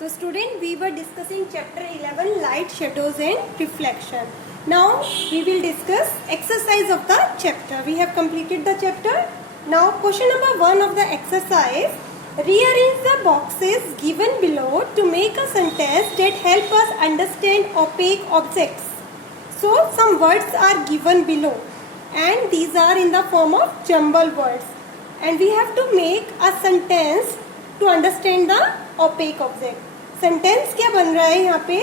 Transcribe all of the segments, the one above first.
So student, we were discussing chapter 11, light, shadows and reflection. Now we will discuss exercise of the chapter. We have completed the chapter. Now question number 1 of the exercise. Rearrange the boxes given below to make a sentence that help us understand opaque objects. So some words are given below and these are in the form of jumble words. And we have to make a sentence to understand the opaque object. Sentence क्या बन रहा है यहाँ पे?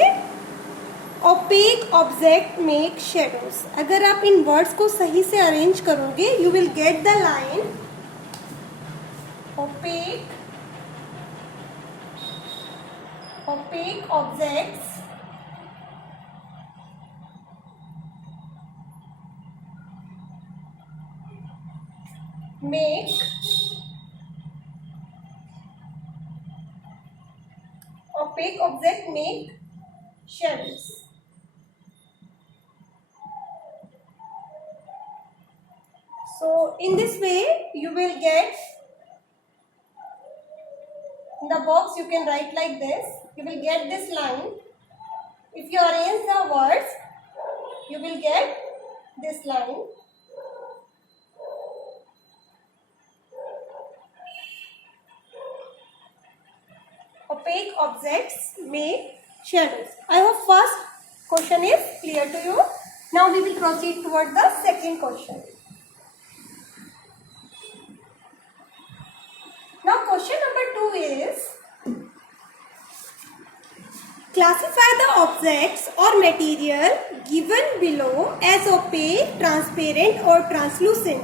Opaque object make shadows. अगर आप इन words को सही से अरेंज करोगे you will get the line opaque objects make opaque object make shadows. So in this way you will get in the box. You can write like this. You will get this line. If you arrange the words you will get this line. Opaque objects make shadows. I hope first question is clear to you. Now we will proceed toward the second question. Now question number 2 is classify the objects or material given below as opaque, transparent or translucent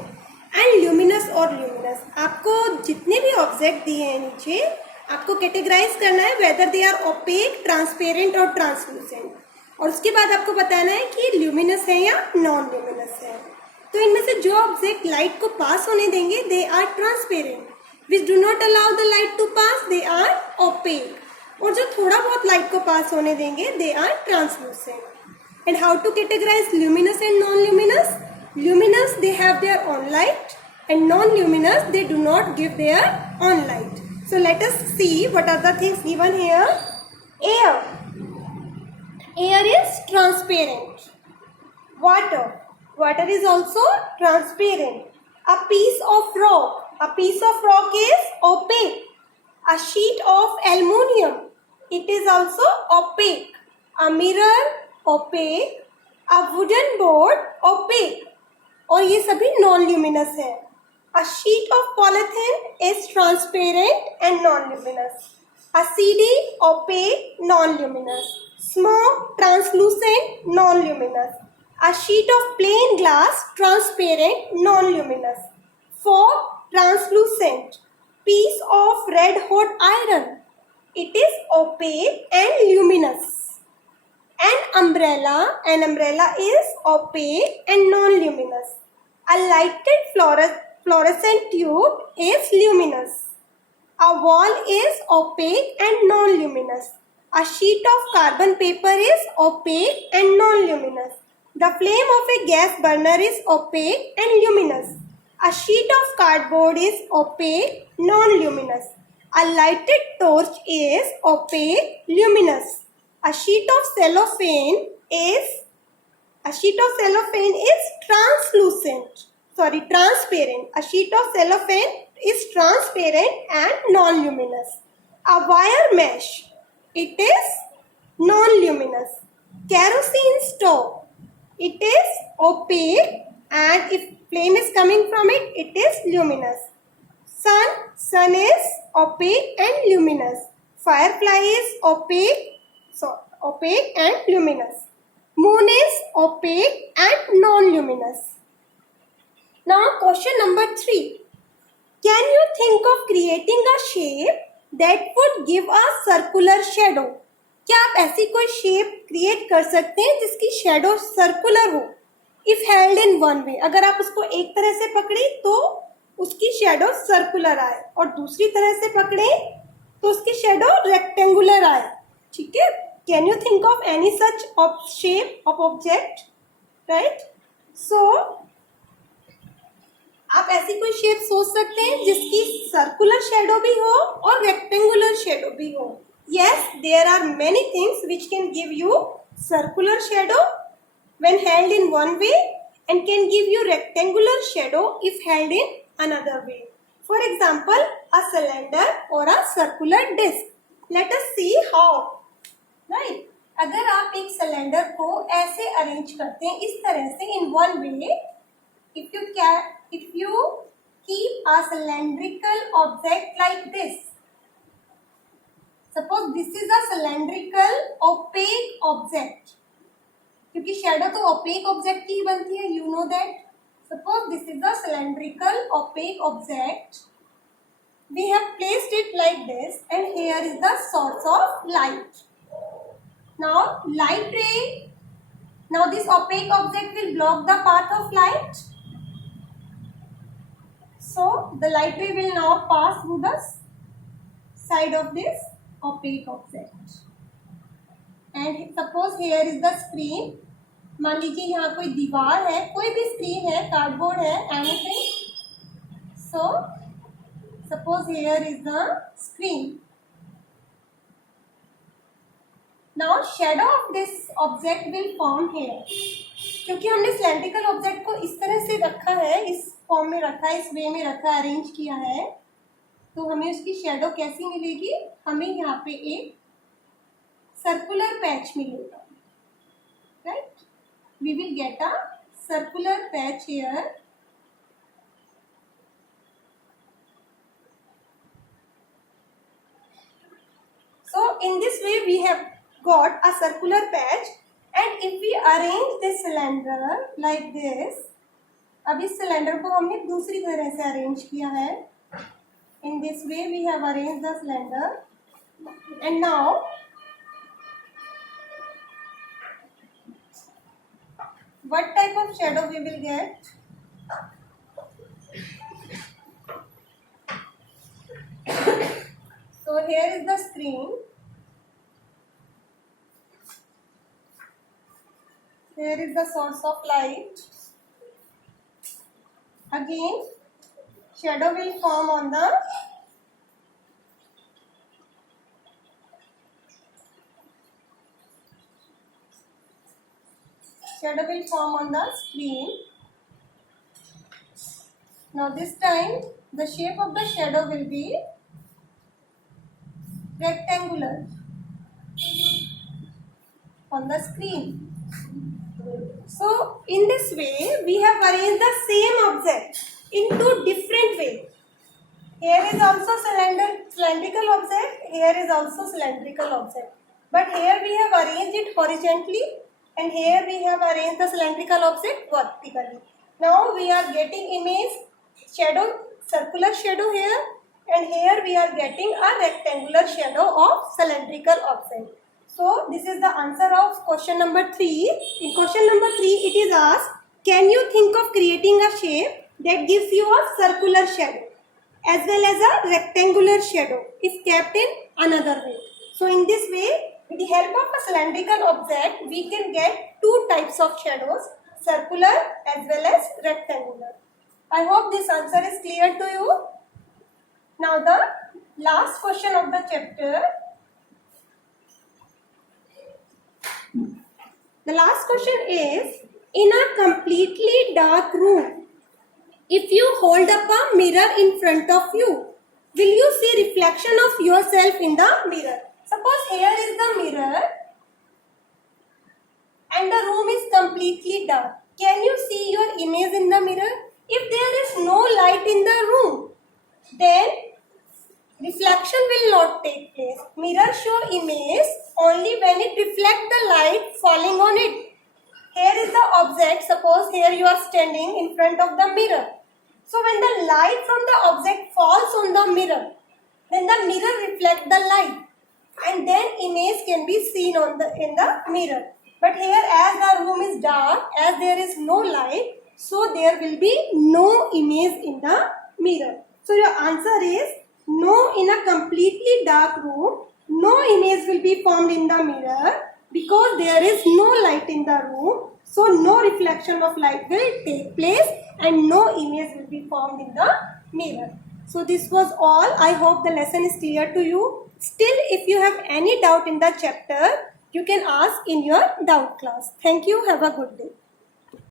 and luminous or luminous. आपको जितने भी object दिए हैं नीचे आपको categorise करना है whether they are opaque, transparent और ट्रांसलूसेंट, और उसके बाद आपको बताना है कि ल्यूमिनस है या नॉन ल्यूमिनस है. तो इनमें से जो ऑब्जेक्ट लाइट को पास होने देंगे they are transparent, which do not allow the light to pass they are opaque, और जो थोड़ा बहुत लाइट को पास होने देंगे they are translucent. And how to categorise luminous and non luminous? Luminous they have their own light and non-luminous they do not give their own light. So let us see what are the things given here. Air. Air is transparent. Water. Water is also transparent. A piece of rock. A piece of rock is opaque. A sheet of aluminium. It is also opaque. A mirror opaque. A wooden board opaque. और ये सभी non-luminous है. A sheet of polythene is transparent and non-luminous. A CD opaque, non-luminous. Smoke translucent, non-luminous. A sheet of plain glass transparent, non-luminous. Fog translucent. Piece of red hot iron. It is opaque and luminous. An umbrella is opaque and non-luminous. A lighted fluorescent tube is luminous. A wall is opaque and non-luminous. A sheet of carbon paper is opaque and non-luminous. The flame of a gas burner is opaque and luminous. A sheet of cardboard is opaque, non-luminous. A lighted torch is opaque, luminous. A sheet of cellophane is transparent. A sheet of cellophane is transparent and non-luminous. A wire mesh, it is non-luminous. Kerosene stove, it is opaque and if flame is coming from it, it is luminous. Sun is opaque and luminous. Firefly is opaque and luminous. Moon is opaque and non-luminous. Now question number 3. Can you think of creating a shape that would give a circular shadow? क्या आप ऐसी कोई shape create कर सकते हैं जिसकी shadow circular हो? If held in one way, अगर आप उसको एक तरह से पकड़े तो उसकी शेडो सर्कुलर आए और दूसरी तरह से पकड़े तो उसकी शेडो रेक्टेंगुलर आए. ठीक है? Can you think of any such shape of object? Right? So आप ऐसी कोई शेप सोच सकते हैं जिसकी सर्कुलर शेडो भी हो और रेक्टेंगुलर शेडो भी हो. Yes, there are many things which can give you circular shadow when held in one way and can give you rectangular shadow if held in another way. For example, a cylinder or a circular disc. Let us see how. Right? अगर आप एक cylinder को ऐसे arrange करते हैं इस तरह से in one way, if you keep a cylindrical object like this. Suppose this is a cylindrical opaque object. क्योंकि शेडो तो opaque object की ही बनती है, you know that. Suppose this is a cylindrical opaque object. We have placed it like this, and here is the source of light. Now light ray. Now this opaque object will block the path of light. So the light ray will now pass through the side of this opaque object. And suppose here is the screen. मान लीजिए यहाँ कोई दीवार है, कोई भी screen है, cardboard है, anything. So suppose here is the screen. Now shadow of this object will form here. क्योंकि हमने cylindrical object को इस तरह से रखा है, इस फॉर्म में रखा है, इस वे में रखा है, अरेंज किया है, तो हमें उसकी शेडो कैसी मिलेगी? हमें यहाँ पे एक सर्कुलर पैच मिलेगा. Right? We will get a circular patch here. So in this way we have got a circular patch, and if we arrange this cylinder like this, अब इस सिलेंडर को हमने दूसरी तरह से अरेंज किया है. In this way we have arranged the cylinder, and now what type of shadow we will get? So here is the screen. Here is the source of light. Again, shadow will form on the screen. Now this time the shape of the shadow will be rectangular on the screen. So in this way we have arranged the same object in two different ways. Here is also cylindrical object, here is also cylindrical object, but here we have arranged it horizontally, and here we have arranged the cylindrical object vertically. Now we are getting image shadow, circular shadow here, and here we are getting a rectangular shadow of cylindrical object. So this is the answer of question number 3. In question number 3 it is asked, can you think of creating a shape that gives you a circular shadow as well as a rectangular shadow if kept in another way? So in this way, with the help of a cylindrical object, we can get two types of shadows, circular as well as rectangular. I hope this answer is clear to you. Now the last question of the chapter. The last question is, in a completely dark room, if you hold up a mirror in front of you, will you see reflection of yourself in the mirror? Suppose here is the mirror and the room is completely dark. Can you see your image in the mirror? If there is no light in the room, then reflection will not take place. Mirror show image only when it reflects the light falling on it. Here is the object. Suppose here you are standing in front of the mirror. So when the light from the object falls on the mirror, then the mirror reflects the light, and then image can be seen in the mirror. But here, as the room is dark, as there is no light, so there will be no image in the mirror. So your answer is no. In a completely dark room, no image will be formed in the mirror because there is no light in the room. So no reflection of light will take place and no image will be formed in the mirror. So this was all. I hope the lesson is clear to you. Still, if you have any doubt in the chapter, you can ask in your doubt class. Thank you. Have a good day.